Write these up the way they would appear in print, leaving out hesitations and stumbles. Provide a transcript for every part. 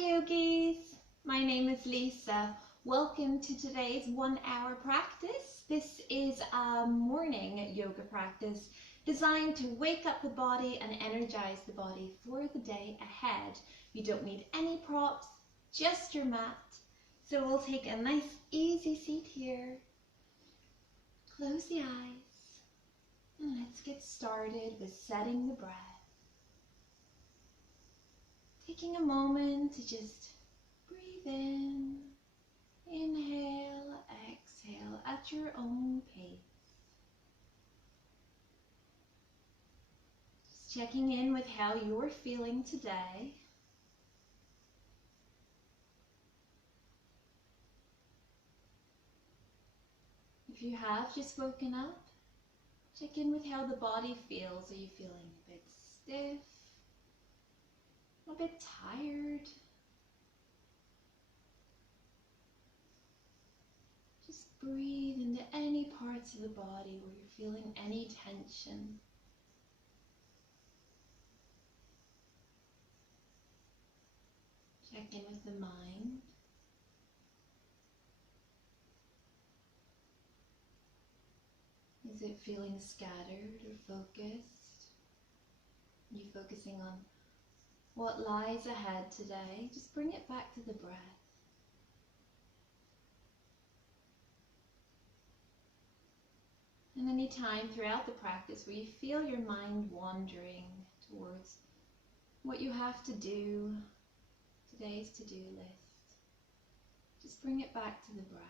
yogis, my name is Lisa. Welcome to today's 1 hour practice. This is a morning yoga practice designed to wake up the body and energize the body for the day ahead. You don't need any props, just your mat. So we'll take a nice easy seat here. Close the eyes and let's get started with setting the breath. Taking a moment to just breathe in, inhale, exhale at your own pace. Just checking in with how you're feeling today. If you have just woken up, check in with how the body feels. Are you feeling a bit stiff? A bit tired? Just breathe into any parts of the body where you're feeling any tension. Check in with the mind. Is it feeling scattered or focused? Are you focusing on what lies ahead today? Just bring it back to the breath. And any time throughout the practice where you feel your mind wandering towards what you have to do, today's to-do list, just bring it back to the breath.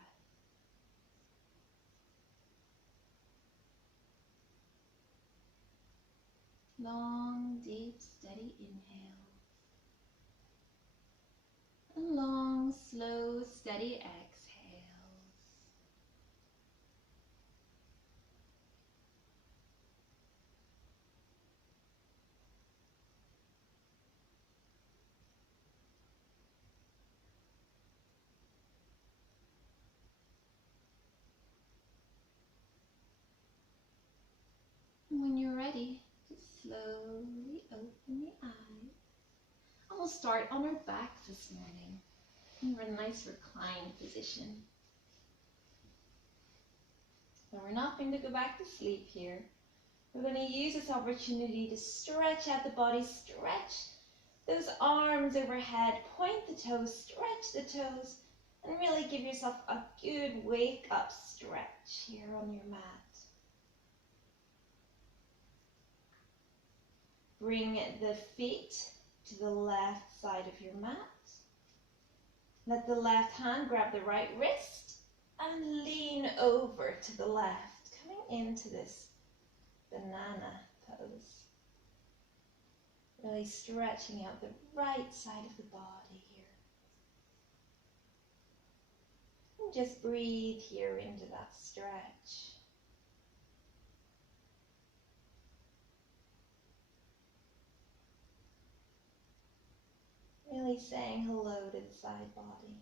Long, deep, steady inhale. And long, slow, steady exhales. And when you're ready, just slowly open the eyes. And we'll start on our backs this morning. We're in a nice reclined position. Now we're not going to go back to sleep here. We're going to use this opportunity to stretch out the body, stretch those arms overhead, point the toes, stretch the toes, and really give yourself a good wake up stretch here on your mat. Bring the feet to the left side of your mat. Let the left hand grab the right wrist and lean over to the left, coming into this banana pose. Really stretching out the right side of the body here. And just breathe here into that stretch. Really saying hello to the side body.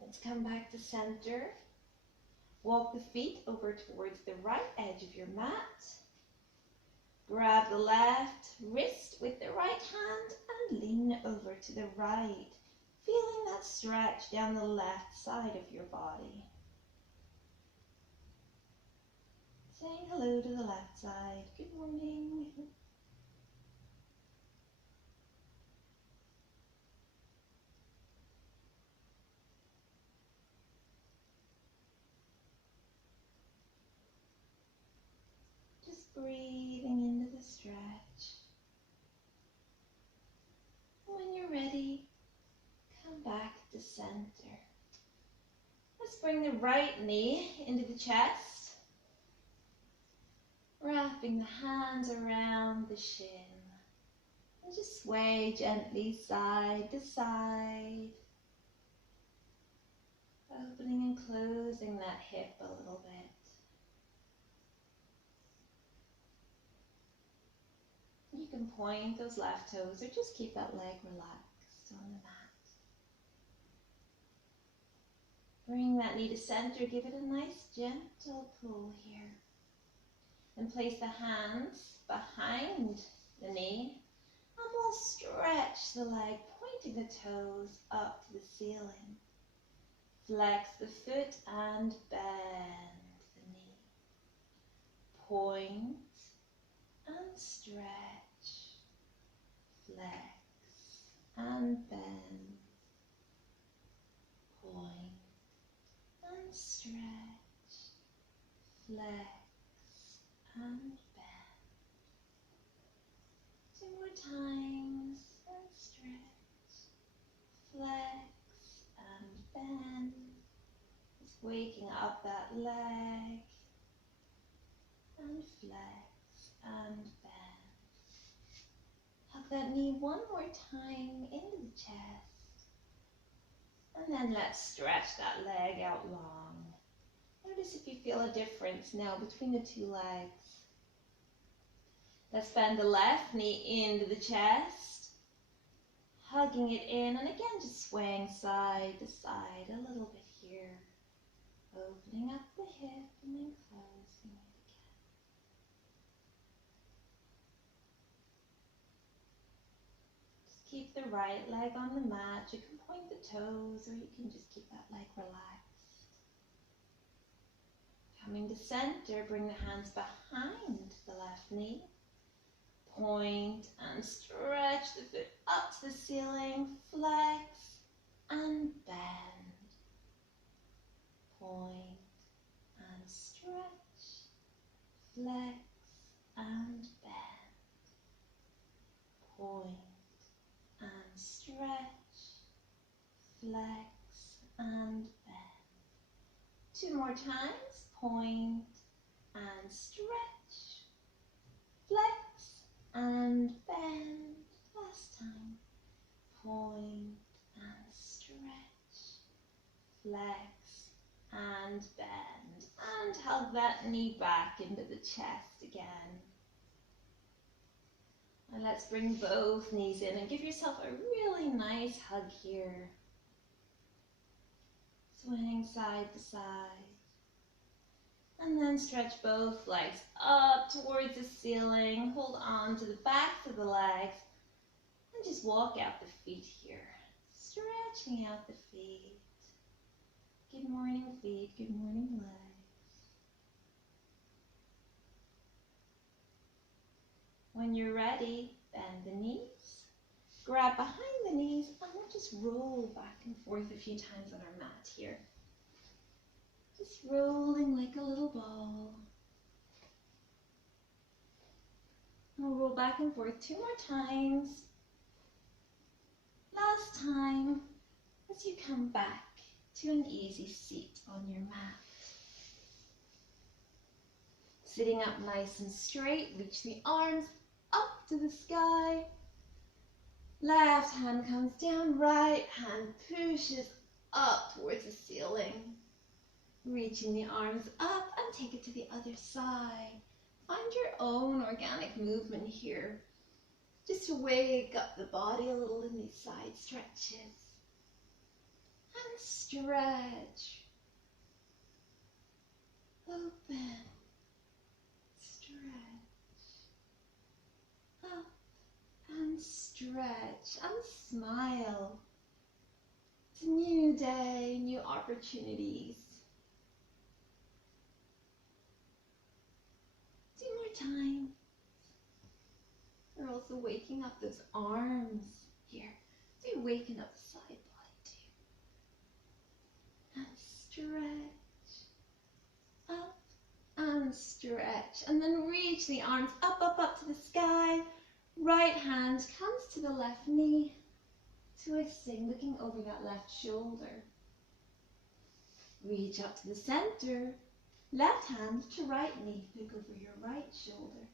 Let's come back to center. Walk the feet over towards the right edge of your mat. Grab the left wrist with the right hand and lean over to the right, feeling that stretch down the left side of your body. Saying hello to the left side. Good morning. Just breathing into the stretch. When you're ready, come back to center. Let's bring the right knee into the chest. Wrapping the hands around the shin. And just sway gently side to side. Opening and closing that hip a little bit. You can point those left toes or just keep that leg relaxed on the mat. Bring that knee to center. Give it a nice gentle pull here. And place the hands behind the knee. And we'll stretch the leg, pointing the toes up to the ceiling. Flex the foot and bend the knee. Point and stretch. Flex and bend. Point and stretch. Flex and bend. 2 more times. And stretch. Flex and bend. Just waking up that leg. And flex and bend. Hug that knee one more time into the chest. And then let's stretch that leg out long. Notice if you feel a difference now between the two legs. Let's bend the left knee into the chest. Hugging it in, and again just swaying side to side a little bit here. Opening up the hip and then closing it again. Just keep the right leg on the mat. You can point the toes or you can just keep that leg relaxed. Coming to center, bring the hands behind the left knee. Point and stretch the foot up to the ceiling. Flex and bend. Point and stretch. Flex and bend. Point and stretch. Flex and bend. 2 more times. Point and stretch. Flex and bend. Last time. Point and stretch. Flex and bend. And hug that knee back into the chest again. And let's bring both knees in and give yourself a really nice hug here. Swaying side to side. And then stretch both legs up towards the ceiling. Hold on to the backs of the legs. And just walk out the feet here. Stretching out the feet. Good morning feet, good morning legs. When you're ready, bend the knees. Grab behind the knees and we'll just roll back and forth a few times on our mat here. Just rolling like a little ball. We'll roll back and forth 2 more times. Last time, as you come back to an easy seat on your mat. Sitting up nice and straight, reach the arms up to the sky. Left hand comes down, right hand pushes up towards the ceiling. Reaching the arms up and take it to the other side. Find your own organic movement here. Just to wake up the body a little in these side stretches. And stretch. Open. Stretch. Up and stretch and smile. It's a new day, new opportunities. 2 more times. We're also waking up those arms here. So you're waking up the side body too. And stretch. Up and stretch. And then reach the arms up, up, up to the sky. Right hand comes to the left knee. Twisting, looking over that left shoulder. Reach up to the center. Left hand to right knee. Look over your right shoulder.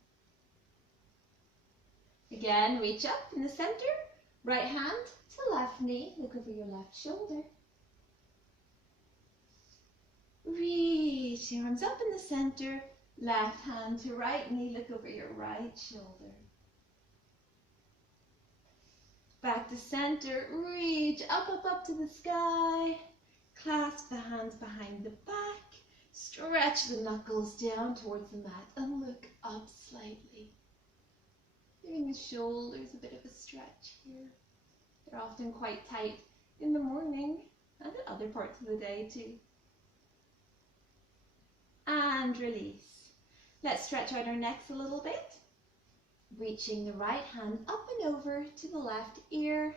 Again, reach up in the center. Right hand to left knee. Look over your left shoulder. Reach the arms up in the center. Left hand to right knee. Look over your right shoulder. Back to center. Reach up, up, up to the sky. Clasp the hands behind the back. Stretch the knuckles down towards the mat and look up slightly. Giving the shoulders a bit of a stretch here. They're often quite tight in the morning and at other parts of the day too. And release. Let's stretch out our necks a little bit. Reaching the right hand up and over to the left ear.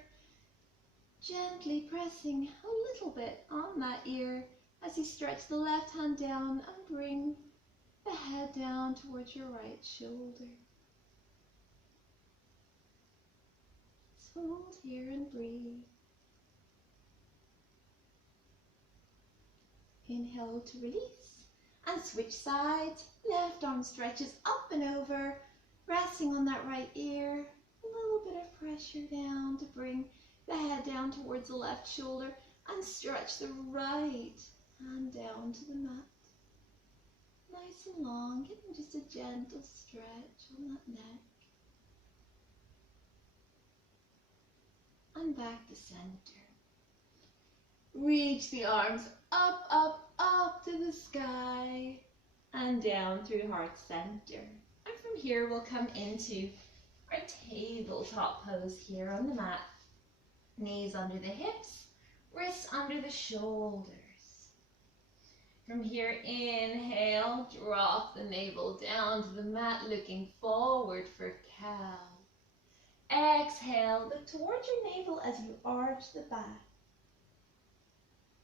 Gently pressing a little bit on that ear as you stretch the left hand down and bring the head down towards your right shoulder. Just hold here and breathe. Inhale to release and switch sides. Left arm stretches up and over, resting on that right ear. A little bit of pressure down to bring the head down towards the left shoulder and stretch the right hand down to the mat. Nice and long, getting just a gentle stretch on that neck. And back to center. Reach the arms up, up, up to the sky and down through heart center. And from here we'll come into our tabletop pose here on the mat. Knees under the hips, wrists under the shoulders. From here, inhale, drop the navel down to the mat, looking forward for cow. Exhale, look towards your navel as you arch the back.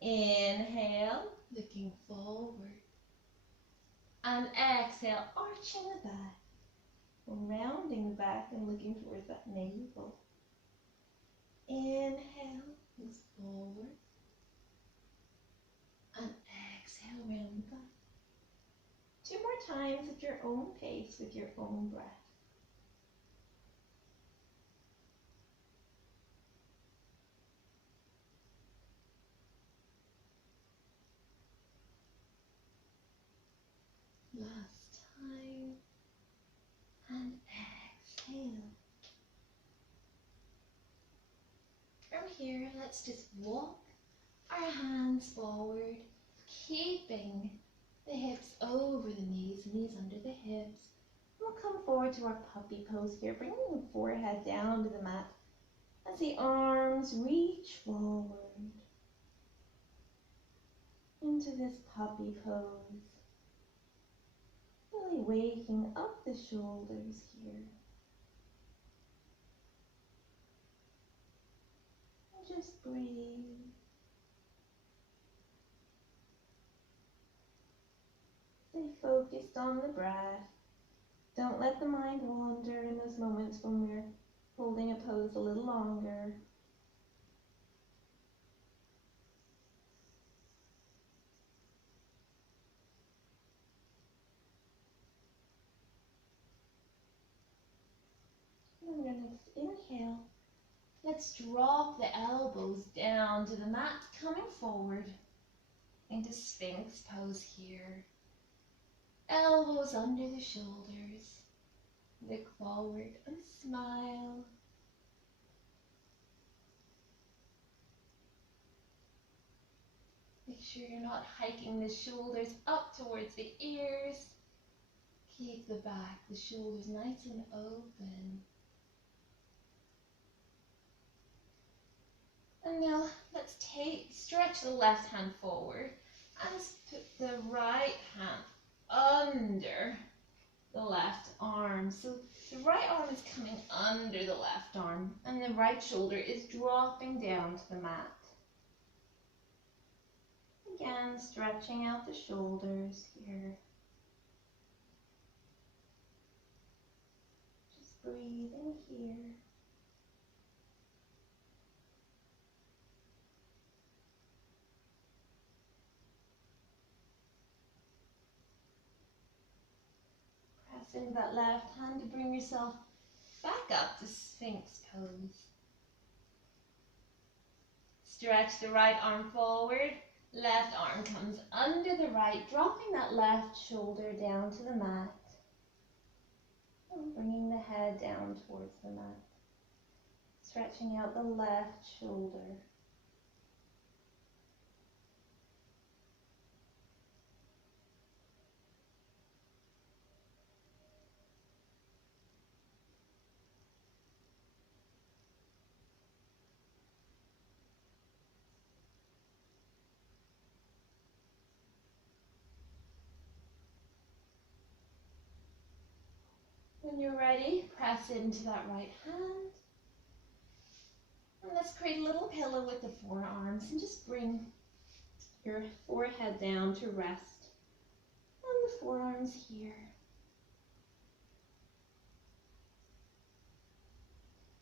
Inhale, looking forward. And exhale, arching the back. Rounding the back and looking towards that navel. Inhale, look forward. And exhale, round the back. 2 more times at your own pace with your own breath. Last time. And exhale. From here, let's just walk our hands forward, keeping the hips over the knees, knees under the hips. We'll come forward to our puppy pose here, bringing the forehead down to the mat as the arms reach forward into this puppy pose. Really waking up the shoulders here. And just breathe. Stay focused on the breath. Don't let the mind wander in those moments when we're holding a pose a little longer. And your next inhale, let's drop the elbows down to the mat, coming forward into Sphinx pose here. Elbows under the shoulders. Look forward and smile. Make sure you're not hiking the shoulders up towards the ears. Keep the back, the shoulders nice and open. And now let's stretch the left hand forward and put the right hand under the left arm. So the right arm is coming under the left arm and the right shoulder is dropping down to the mat. Again, stretching out the shoulders here. Just breathing here. Into that left hand to bring yourself back up to Sphinx pose. Stretch the right arm forward, left arm comes under the right, dropping that left shoulder down to the mat. And bringing the head down towards the mat. Stretching out the left shoulder. When you're ready, press into that right hand. And let's create a little pillow with the forearms and just bring your forehead down to rest on the forearms here.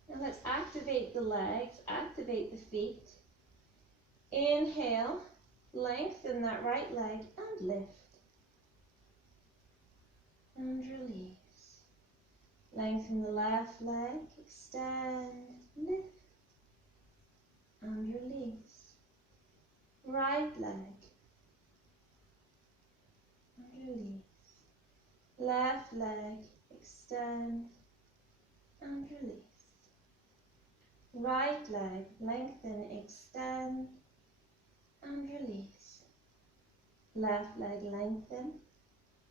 Now let's activate the legs, activate the feet. Inhale, lengthen that right leg and lift. And release. Lengthen the left leg, extend, lift, and release. Right leg, and release. Left leg, extend, and release. Right leg, lengthen, extend, and release. Left leg, lengthen,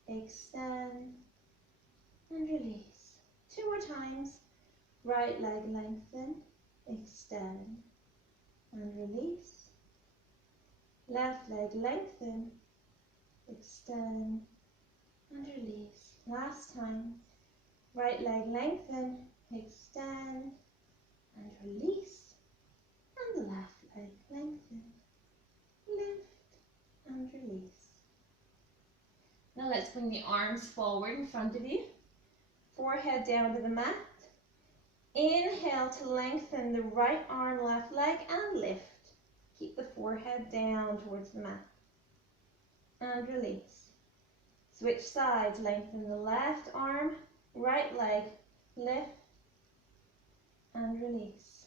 extend, and release. 2 more times. Right leg, lengthen, extend, and release. Left leg, lengthen, extend, and release. Last time. Right leg, lengthen, extend, and release. And the left leg, lengthen, lift, and release. Now let's bring the arms forward in front of you. Forehead down to the mat. Inhale to lengthen the right arm, left leg, and lift. Keep the forehead down towards the mat. And release. Switch sides. Lengthen the left arm, right leg, lift, and release.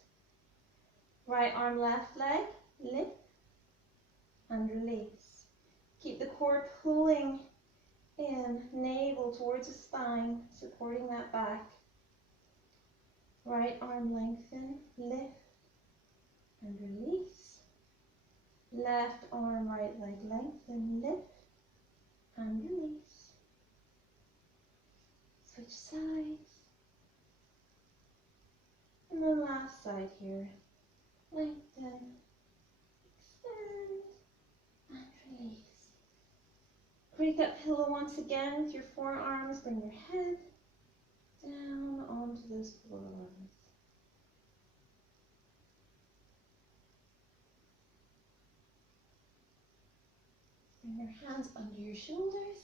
Right arm, left leg, lift, and release. Keep the core pulling in, navel towards the spine, supporting that back. Right arm lengthen, lift, and release. Left arm, right leg lengthen, lift, and release. Switch sides. And then last side here. Lengthen, extend, and release. Create that pillow once again with your forearms. Bring your head down onto those forearms. Bring your hands under your shoulders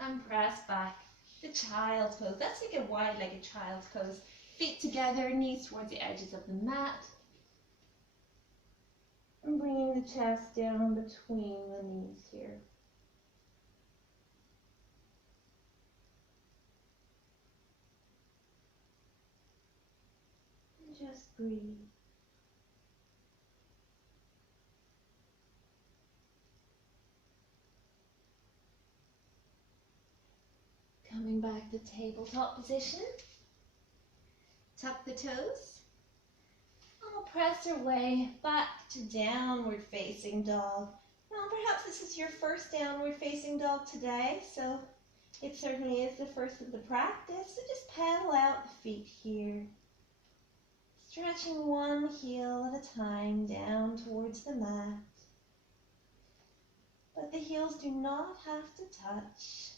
and press back the child's pose. That's like a wide-legged child's pose. Feet together, knees towards the edges of the mat. And bringing the chest down between the knees here. Just breathe. Coming back to tabletop position. Tuck the toes. And we'll press our way back to downward facing dog. Now perhaps this is your first downward facing dog today, so it certainly is the first of the practice. So just pedal out the feet here. Stretching one heel at a time down towards the mat. But the heels do not have to touch.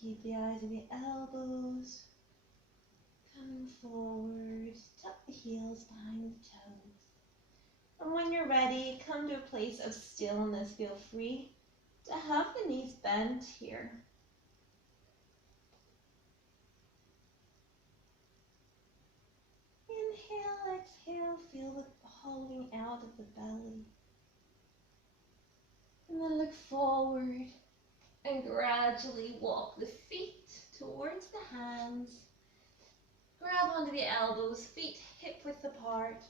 Keep the eyes of the elbows coming forward. Tuck the heels behind the toes. And when you're ready, come to a place of stillness. Feel free to have the knees bent here. Inhale, exhale, feel the hollowing out of the belly. And then look forward and gradually walk the feet towards the hands. Grab onto the elbows, feet hip width apart.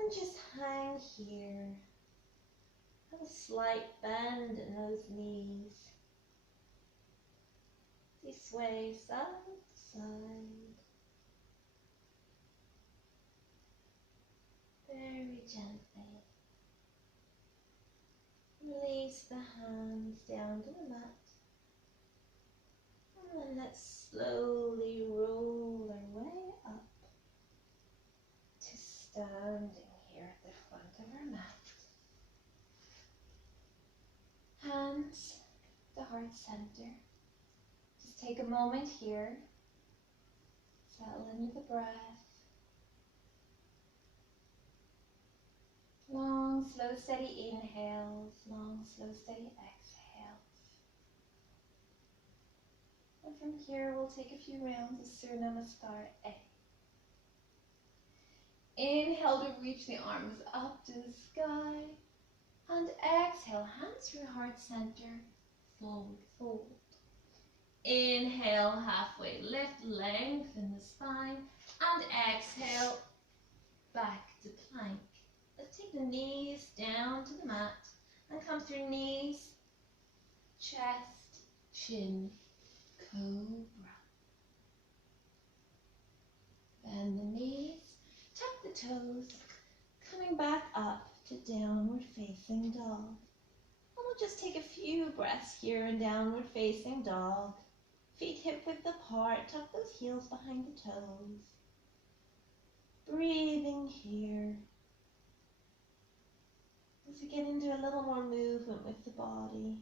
And just hang here. Have a slight bend in those knees. They sway side to side. Very gently. Release the hands down to the mat. And then let's slowly roll our way up to standing here. heart center. Just take a moment here. Settle into the breath. Long, slow, steady inhales. Long, slow, steady exhales. And from here, we'll take a few rounds of Surya Namaskar. Inhale to reach the arms up to the sky. And exhale, hands through heart center. Forward fold. Inhale, halfway lift, lengthen the spine. And exhale, back to plank. Let's take the knees down to the mat and come through knees, chest, chin, cobra. Bend the knees, tuck the toes, coming back up to downward facing dog. And we'll just take a few breaths here in downward facing dog. Feet hip width apart, tuck those heels behind the toes. Breathing here. As we get into a little more movement with the body.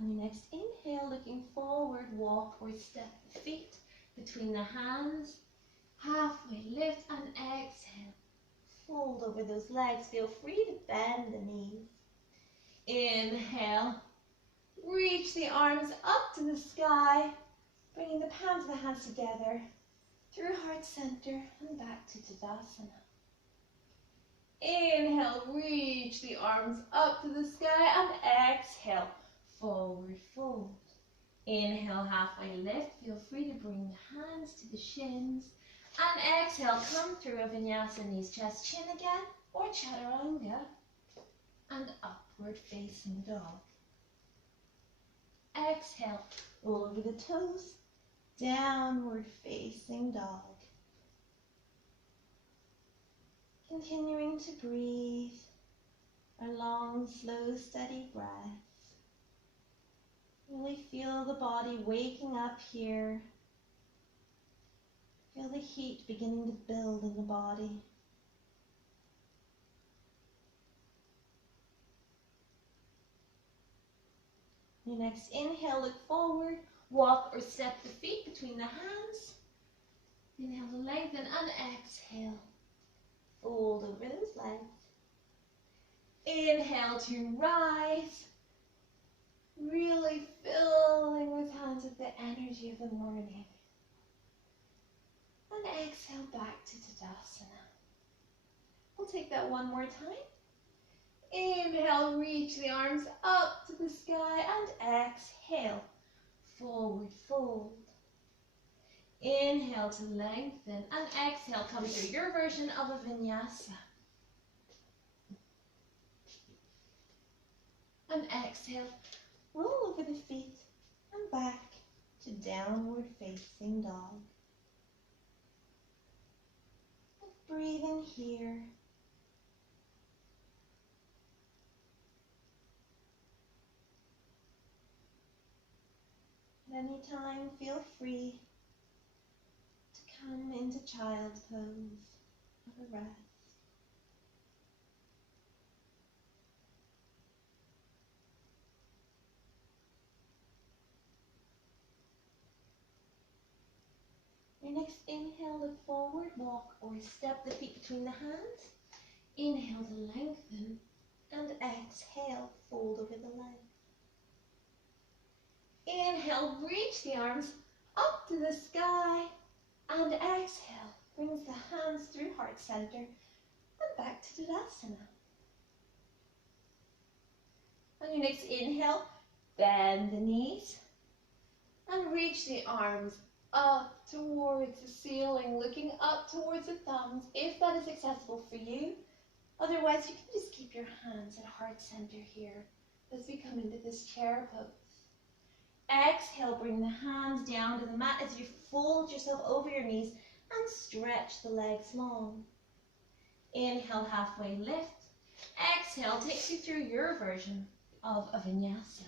On your next inhale, looking forward, walk or step the feet between the hands. Halfway lift and exhale. Fold over those legs. Feel free to bend the knees. Inhale. Reach the arms up to the sky. Bringing the palms of the hands together. Through heart center and back to Tadasana. Inhale, reach the arms up to the sky and exhale, forward fold. Inhale, halfway lift. Feel free to bring the hands to the shins. And exhale, come through a vinyasa, knees, chest, chin again, or chaturanga. And upward facing dog. Exhale, roll over the toes. Downward facing dog. Continuing to breathe our long, slow, steady breaths. Really feel the body waking up here. Feel the heat beginning to build in the body. Your next inhale, look forward. Walk or step the feet between the hands. Inhale to lengthen and exhale. Fold over those legs. Inhale to rise. Really filling those hands with the energy of the morning. And exhale back to Tadasana. We'll take that one more time. Inhale, reach the arms up to the sky and exhale. Forward fold. Inhale to lengthen and exhale, come through your version of a vinyasa. And exhale, roll over the feet and back to downward facing dog. Breathing here. At any time, feel free to come into child's pose of a rest. Your next inhale, look forward, walk or step the feet between the hands. Inhale to lengthen and exhale, fold over the legs. Inhale, reach the arms up to the sky and exhale, brings the hands through heart center and back to Tadasana. On your next inhale, bend the knees and reach the arms up towards the ceiling, looking up towards the thumbs, if that is accessible for you. Otherwise, you can just keep your hands at heart center here as we come into this chair pose. Exhale, bring the hands down to the mat as you fold yourself over your knees and stretch the legs long. Inhale, halfway lift. Exhale, takes you through your version of a vinyasa.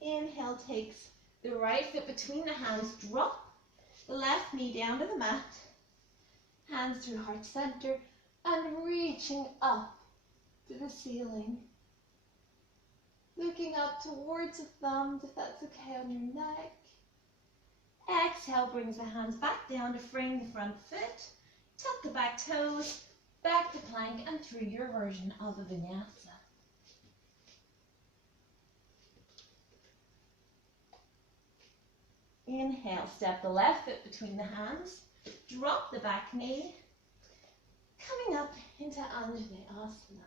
Inhale takes the right foot between the hands, drop the left knee down to the mat, hands through heart center, and reaching up to the ceiling. Looking up towards the thumbs, if that's okay, on your neck. Exhale, brings the hands back down to frame the front foot. Tuck the back toes, back to plank, and through your version of a vinyasa. Inhale, step the left foot between the hands. Drop the back knee. Coming up into Anjaneyasana.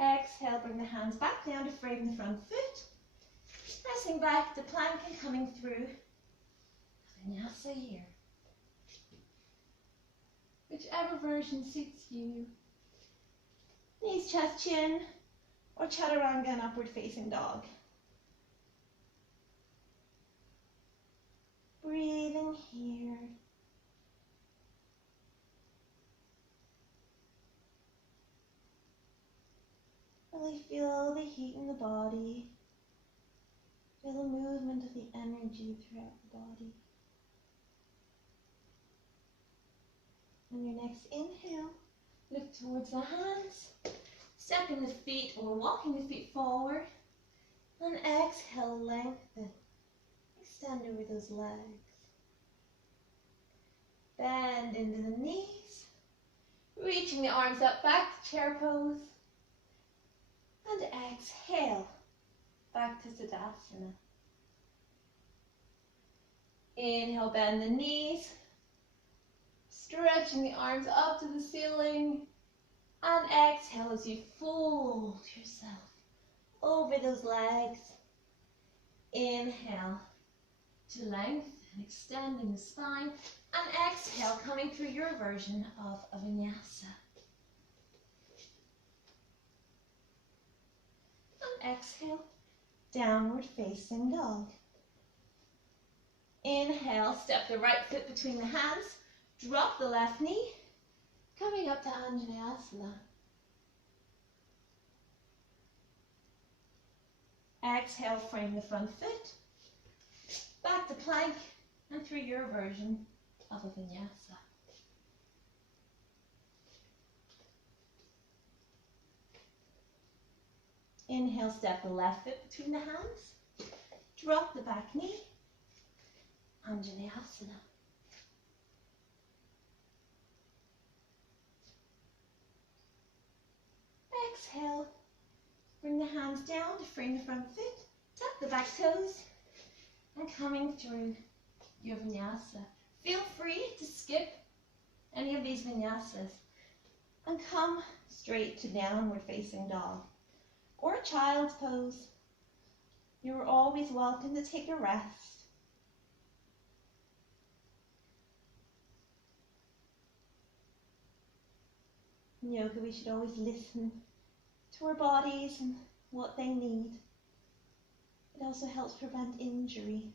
Exhale, bring the hands back down to frame the front foot. Pressing back to plank and coming through vinyasa here. Whichever version suits you. Knees, chest, chin, or chaturanga and upward facing dog. Breathing here. Really feel the heat in the body. Feel the movement of the energy throughout the body. On your next inhale, look towards the hands, stepping the feet or walking the feet forward. And exhale, lengthen. Extend over those legs. Bend into the knees. Reaching the arms up back to chair pose. And exhale, back to Tadasana. Inhale, bend the knees. Stretching the arms up to the ceiling. And exhale as you fold yourself over those legs. Inhale to lengthen, extending the spine. And exhale, coming through your version of a vinyasa. And exhale, downward facing dog. Inhale, step the right foot between the hands. Drop the left knee. Coming up to Anjaneyasana. Exhale, frame the front foot. Back to plank and through your version of a vinyasa. Inhale, step the left foot between the hands. Drop the back knee. Anjaneyasana. Exhale, bring the hands down to frame the front foot, tuck the back toes, and coming through your vinyasa. Feel free to skip any of these vinyasas and come straight to downward facing dog or child's pose. You're always welcome to take a rest. In yoga, we should always listen to our bodies and what they need. It also helps prevent injury.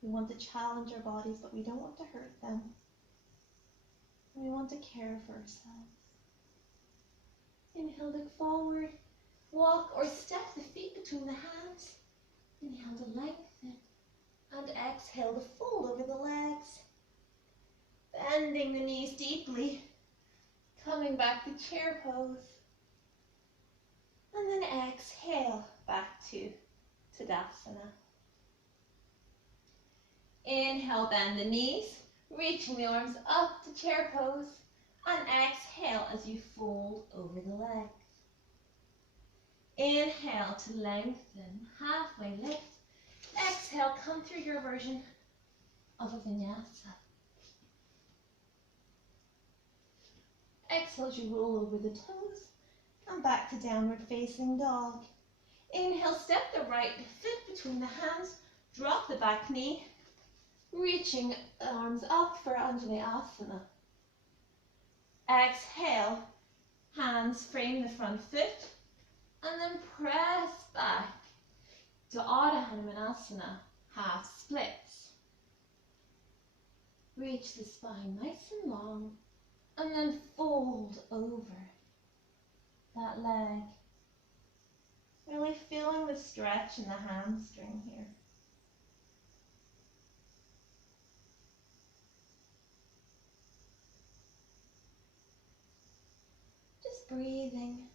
We want to challenge our bodies, but we don't want to hurt them. We want to care for ourselves. Inhale, look forward. Walk or step the feet between the hands. Inhale to lengthen. And exhale to fold over the legs. Bending the knees deeply. Coming back to chair pose. And then exhale back to Tadasana. Inhale, bend the knees, reaching the arms up to chair pose. And exhale as you fold over the legs. Inhale to lengthen, halfway lift. Exhale, come through your version of a vinyasa. Exhale as you roll over the toes and back to downward facing dog. Inhale, step the right foot between the hands, drop the back knee, reaching arms up for Anjaneyasana. Exhale, hands frame the front foot, and then press back to Ardha Hanumanasana, half splits. Reach the spine nice and long, and then fold over. that leg. Really feeling the stretch in the hamstring here. Just breathing.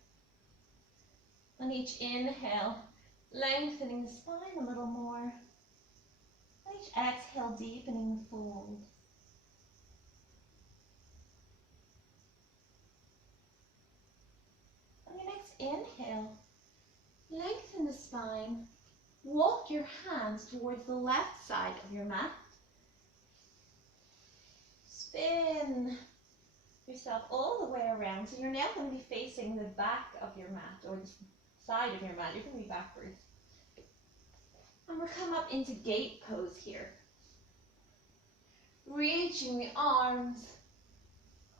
On each inhale, lengthening the spine a little more. On each exhale, deepening the fold. On your next inhale, lengthen the spine. Walk your hands towards the left side of your mat. Spin yourself all the way around. So you're now going to be facing the back of your mat, or the side of your mat. You're going to be backwards. And we'll come up into gate pose here. Reaching the arms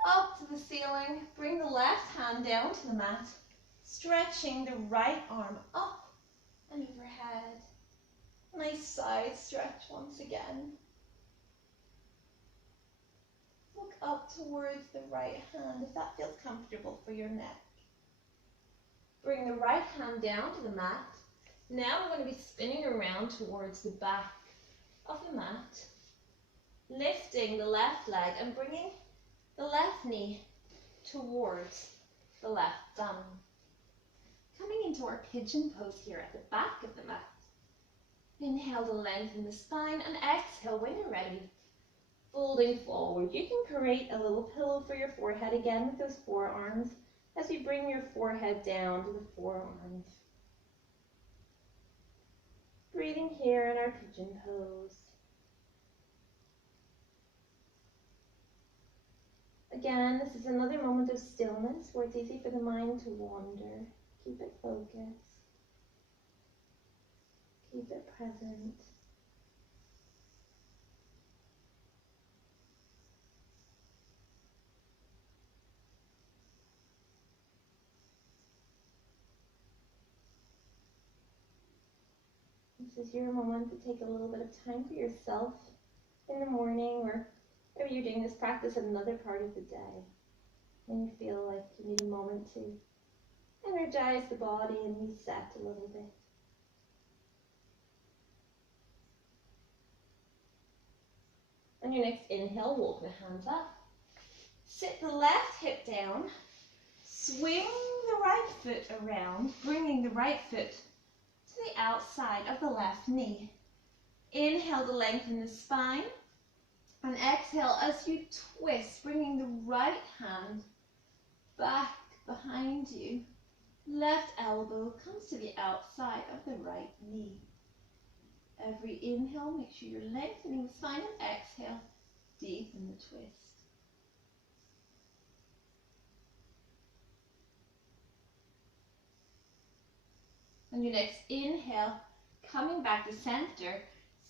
up to the ceiling. Bring the left hand down to the mat. Stretching the right arm up and overhead. Nice side stretch once again. Look up towards the right hand if that feels comfortable for your neck. Bring the right hand down to the mat. Now we're going to be spinning around towards the back of the mat. Lifting the left leg and bringing the left knee towards the left thumb. Coming into our pigeon pose here at the back of the mat. Inhale to lengthen the spine and exhale when you're ready. Folding forward. You can create a little pillow for your forehead again with those forearms as you bring your forehead down to the forearms. Breathing here in our pigeon pose. Again, this is another moment of stillness where it's easy for the mind to wander. Keep it focused. Keep it present. This is your moment to take a little bit of time for yourself in the morning, or maybe you're doing this practice at another part of the day and you feel like you need a moment to energize the body and reset a little bit. On your next inhale, walk the hands up. Sit the left hip down. Swing the right foot around, bringing the right foot to the outside of the left knee. Inhale to lengthen the spine. And exhale as you twist, bringing the right hand back behind you. Left elbow comes to the outside of the right knee. Every inhale, make sure you're lengthening the spine, and exhale, deepen the twist. On your next inhale, coming back to center,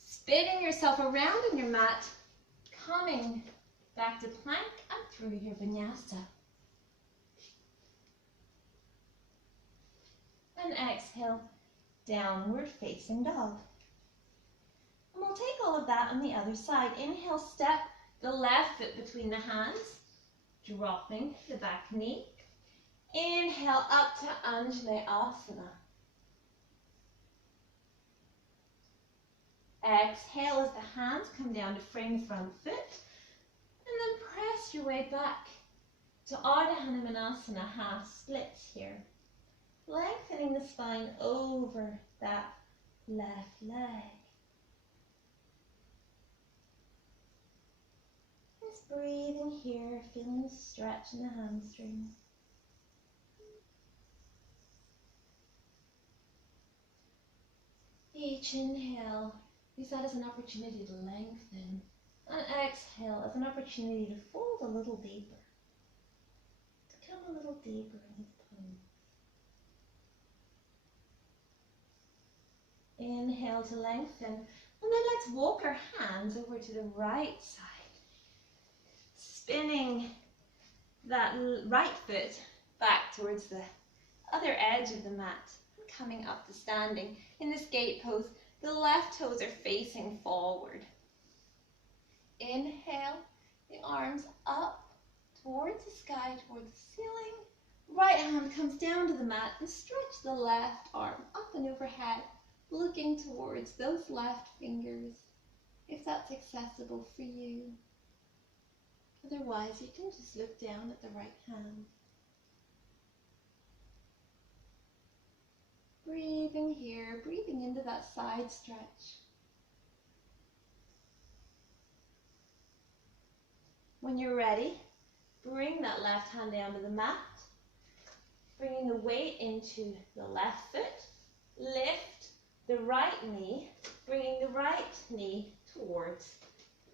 spinning yourself around on your mat, coming back to plank and through your vinyasa. And exhale, downward facing dog. And we'll take all of that on the other side. Inhale, step the left foot between the hands, dropping the back knee. Inhale up to Anjaneyasana. Exhale as the hands come down to frame the front foot, and then press your way back to Ardha Hanumanasana, half splits here. Lengthening the spine over that left leg. Just breathing here, feeling the stretch in the hamstrings. Each inhale, use that as an opportunity to lengthen, and exhale as an opportunity to fold a little deeper, to come a little deeper in this pose. Inhale to lengthen, and then let's walk our hands over to the right side, spinning that right foot back towards the other edge of the mat, and coming up to standing. In this gate pose, the left toes are facing forward. Inhale, the arms up towards the sky, towards the ceiling. Right hand comes down to the mat and stretch the left arm up and overhead, looking towards those left fingers, if that's accessible for you. Otherwise, you can just look down at the right hand. Breathing here, breathing into that side stretch. When you're ready, bring that left hand down to the mat, bringing the weight into the left foot. Lift the right knee, bringing the right knee towards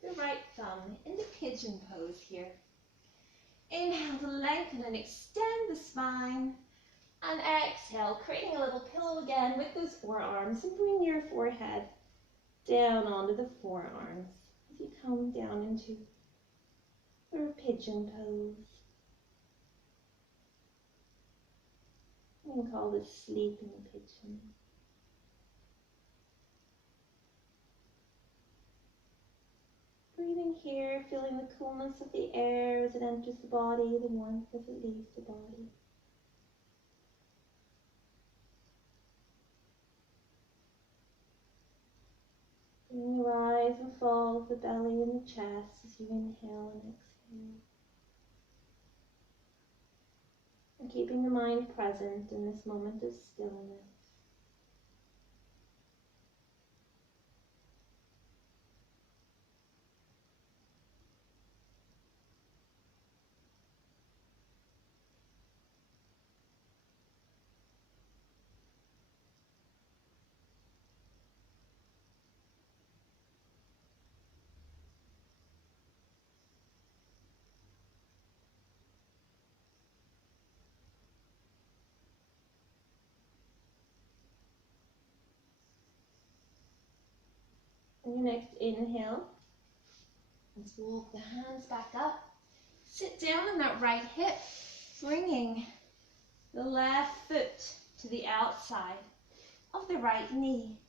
the right thumb in the pigeon pose here. Inhale to lengthen and extend the spine. And exhale, creating a little pillow again with those forearms, and bring your forehead down onto the forearms as you come down into your pigeon pose. We can call this sleeping pigeon. Breathing here, feeling the coolness of the air as it enters the body, the warmth as it leaves the body. Feeling the rise and fall of the belly and the chest as you inhale and exhale. And keeping the mind present in this moment of stillness. On your next inhale, let's walk the hands back up. Sit down on that right hip, bringing the left foot to the outside of the right knee.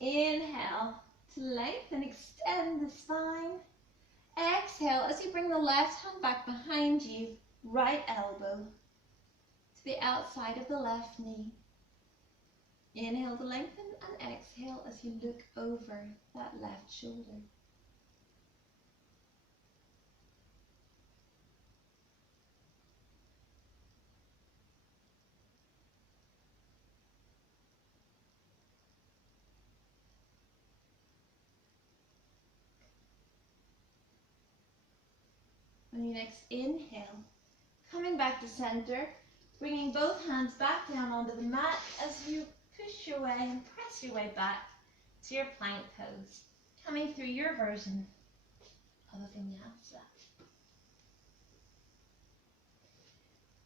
Inhale to lengthen, extend the spine. Exhale as you bring the left hand back behind you, right elbow to the outside of the left knee. Inhale to lengthen and exhale as you look over that left shoulder. On your next inhale, coming back to center, bringing both hands back down onto the mat as you push your way and press your way back to your plank pose, coming through your version of a vinyasa.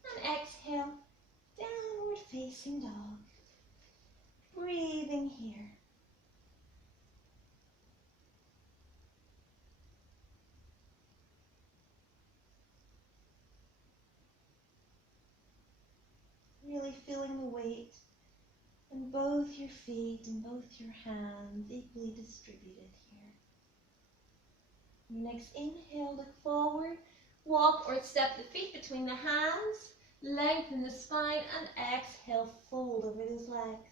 And exhale, downward facing dog. Breathing here. Really feeling the weight in both your feet and both your hands, equally distributed here. Your next inhale, look forward, walk or step the feet between the hands, lengthen the spine, and exhale, fold over those legs.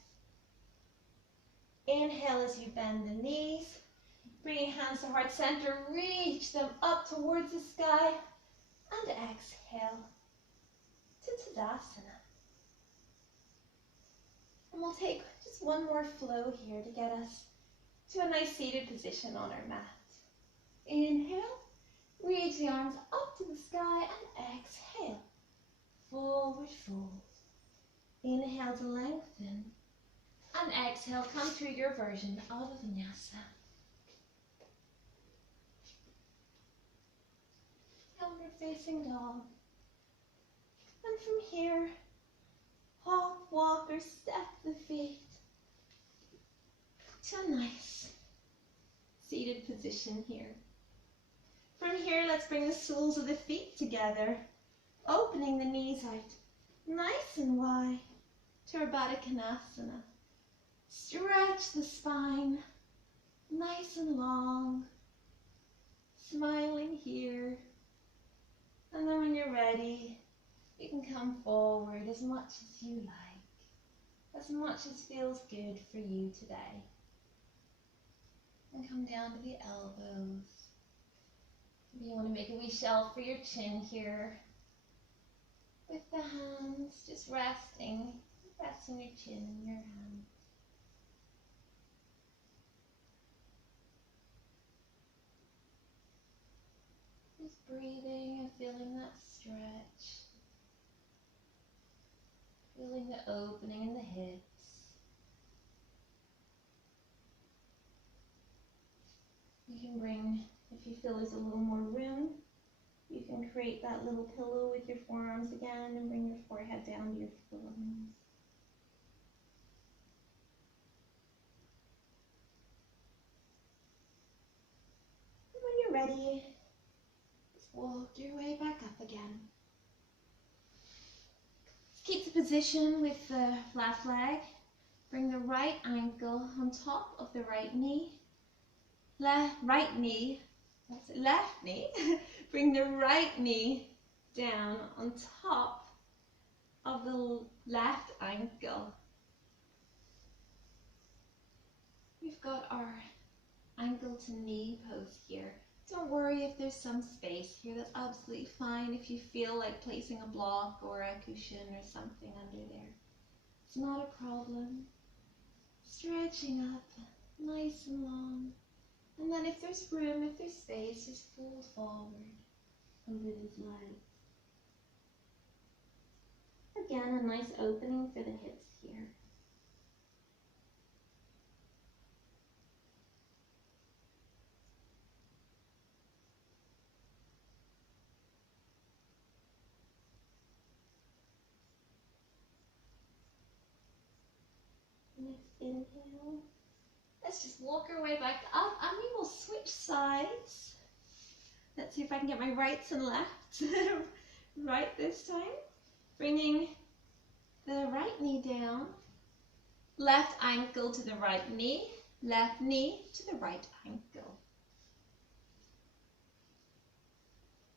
Inhale as you bend the knees, bringing hands to heart center, reach them up towards the sky, and exhale to Tadasana. And we'll take just one more flow here to get us to a nice seated position on our mat. Inhale, reach the arms up to the sky, and exhale, forward fold. Inhale to lengthen, and exhale, come through your version of a vinyasa. Downward facing dog. And from here, hop, walk, or step the feet to a nice seated position here. From here, let's bring the soles of the feet together, opening the knees out nice and wide to our Baddha Konasana. Stretch the spine nice and long, smiling here. And then when you're ready, you can come come forward as much as you like, as much as feels good for you today. And come down to the elbows. Maybe you want to make a wee shelf for your chin here. With the hands just resting your chin in your hands. Just breathing and feeling that stretch. Feeling the opening in the hips. You can bring, if you feel there's a little more room, you can create that little pillow with your forearms again and bring your forehead down to your forearms. And when you're ready, just walk your way back up again. Just keep the position with the left leg. Bring the right ankle on top of the right knee. Left knee. Bring the right knee down on top of the left ankle. We've got our ankle to knee pose here. Don't worry if there's some space here, that's absolutely fine if you feel like placing a block or a cushion or something under there. It's not a problem. Stretching up nice and long. And then if there's room, if there's space, just fold forward over those legs. Again, a nice opening for the hips here. Next inhale. Let's just walk our way back up and we will switch sides. Let's see if I can get my rights and lefts right this time. Bringing the right knee down, left ankle to the right knee, left knee to the right ankle.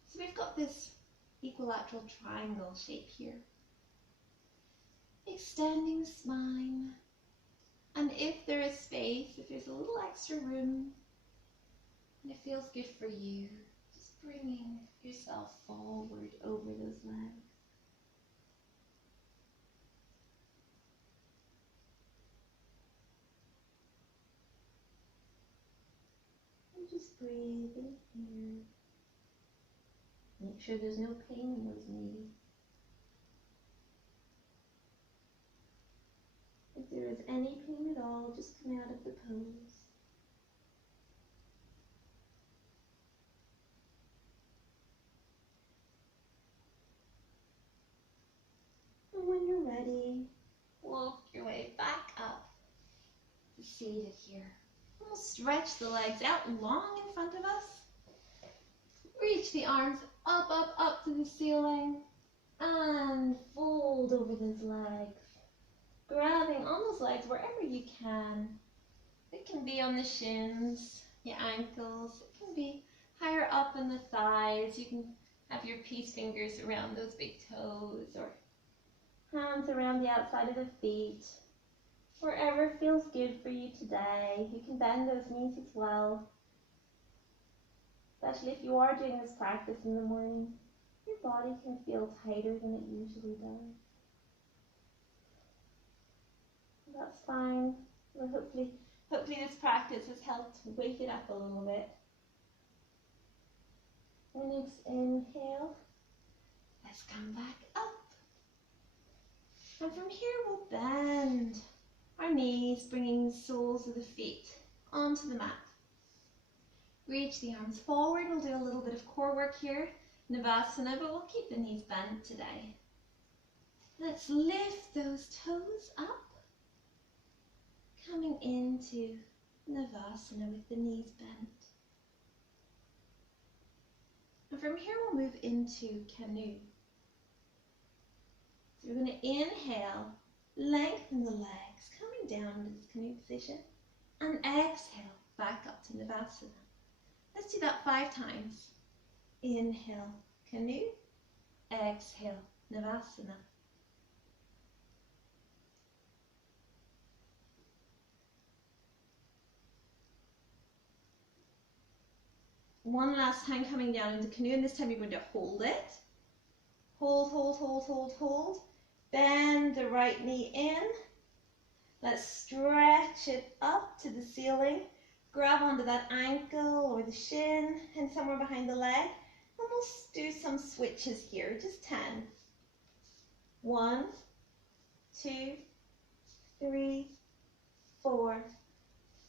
So we've got this equilateral triangle shape here. Extending the spine. And if there is space, if there's a little extra room, and it feels good for you, just bringing yourself forward over those legs. And just breathe in here. Make sure there's no pain in those knees. If there is any pain at all, just come out of the pose. And when you're ready, walk your way back up to seated here. We'll stretch the legs out long in front of us. Reach the arms up, up, up to the ceiling. And fold over those legs. Grabbing on those legs wherever you can. It can be on the shins, your ankles. It can be higher up on the thighs. You can have your peace fingers around those big toes or hands around the outside of the feet. Wherever feels good for you today. You can bend those knees as well. Especially if you are doing this practice in the morning. Your body can feel tighter than it usually does. That's fine. Well, hopefully this practice has helped wake it up a little bit. And next inhale, let's come back up. And from here we'll bend our knees, bringing the soles of the feet onto the mat. Reach the arms forward. We'll do a little bit of core work here, Navasana, but we'll keep the knees bent today. Let's lift those toes up. Coming into Navasana with the knees bent. And from here we'll move into canoe. So we're going to inhale, lengthen the legs, coming down into this canoe position, and exhale, back up to Navasana. Let's do that 5 times. Inhale, canoe, exhale, Navasana. One last time coming down into canoe, and this time you're going to hold it. Hold, hold, hold, hold, hold. Bend the right knee in. Let's stretch it up to the ceiling. Grab onto that ankle or the shin and somewhere behind the leg. And we'll do some switches here, just 10. 1, 2, 3, 4,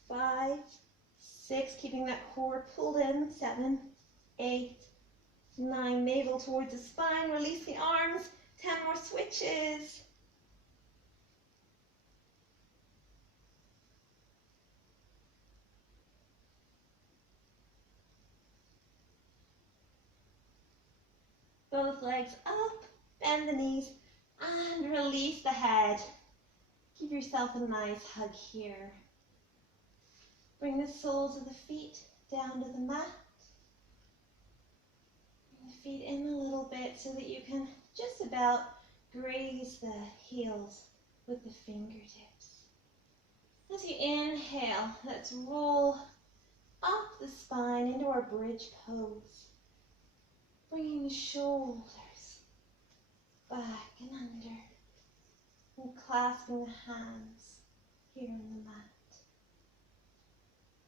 5, 6. Keeping that core pulled in. 7, 8, 9. Navel towards the spine. Release the arms. 10 more switches. Both legs up, bend the knees, and release the head. Give yourself a nice hug here. Bring the soles of the feet down to the mat. Bring the feet in a little bit so that you can just about graze the heels with the fingertips. As you inhale, let's roll up the spine into our bridge pose. Bringing the shoulders back and under, and clasping the hands here on the mat.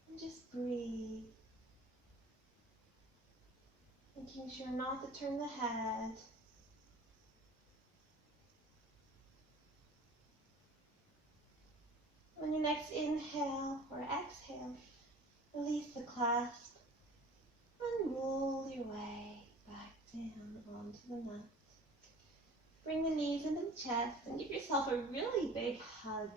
And just breathe, making sure not to turn the head. On your next inhale or exhale, release the clasp and roll your way back down onto the mat. Bring the knees into the chest and give yourself a really big hug.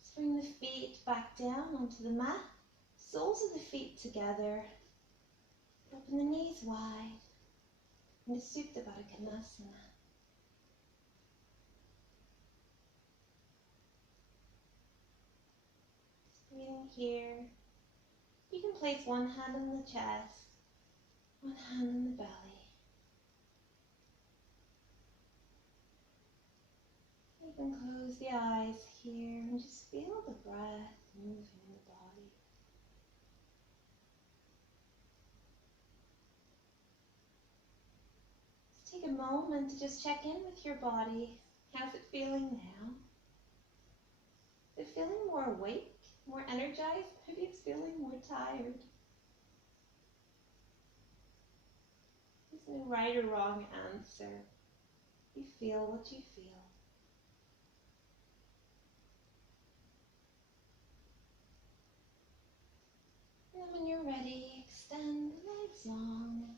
Let's bring the feet back down onto the mat. Soles of the feet together. Open the knees wide into Supta Baddha Konasana. Breathing here. You can place one hand on the chest, one hand on the belly. You can close the eyes here and just feel the breath moving in the body. Just take a moment to just check in with your body. How's it feeling now? Is it feeling more awake, more energized? Maybe it's feeling more tired. There's no right or wrong answer. You feel what you feel. And then when you're ready, extend the legs long.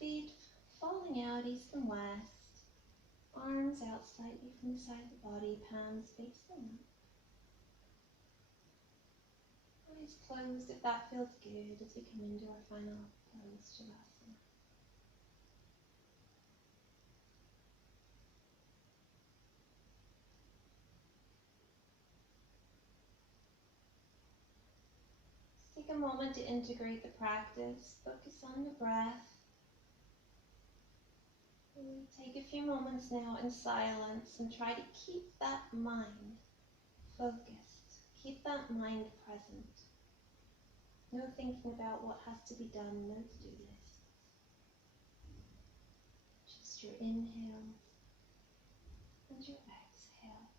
Feet falling out east and west. Arms out slightly from the side of the body, palms facing up. Eyes closed if that feels good as we come into our final pose, Shavasana. Take a moment to integrate the practice. Focus on the breath. Take a few moments now in silence and try to keep that mind focused. Keep that mind present. No thinking about what has to be done, no to-do list. Just your inhale and your exhale.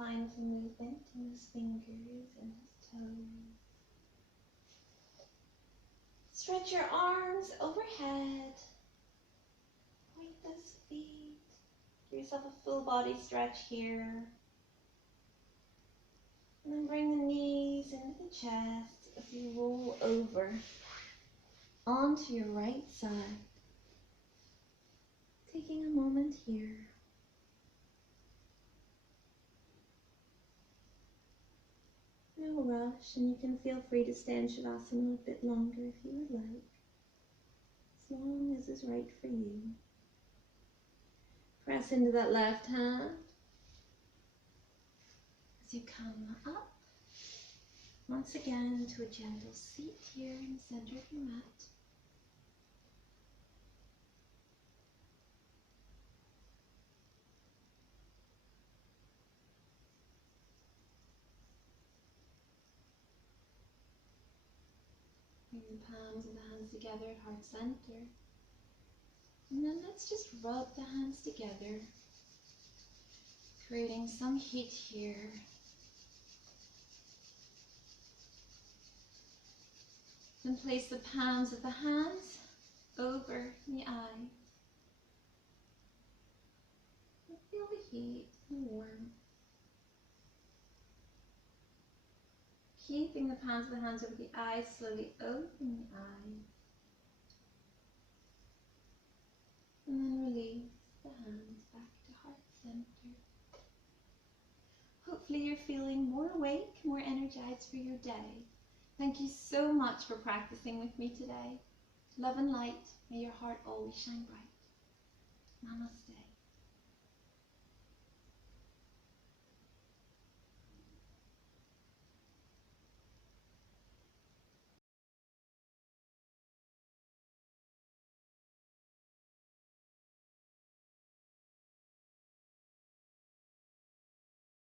find some movement in his fingers and his toes. Stretch your arms overhead. Point those feet. Give yourself a full body stretch here. And then bring the knees into the chest as you roll over onto your right side. Taking a moment here. No rush, and you can feel free to stay in Shavasana a bit longer if you would like, as long as it's right for you. Press into that left hand as you come up, once again to a gentle seat here in the center of your mat. Bring the palms of the hands together at heart center. And then let's just rub the hands together, creating some heat here. Then place the palms of the hands over the eyes. And feel the heat and warmth. Keeping the palms of the hands over the eyes, slowly open the eyes. And then release the hands back to heart center. Hopefully you're feeling more awake, more energized for your day. Thank you so much for practicing with me today. Love and light, may your heart always shine bright. Namaste.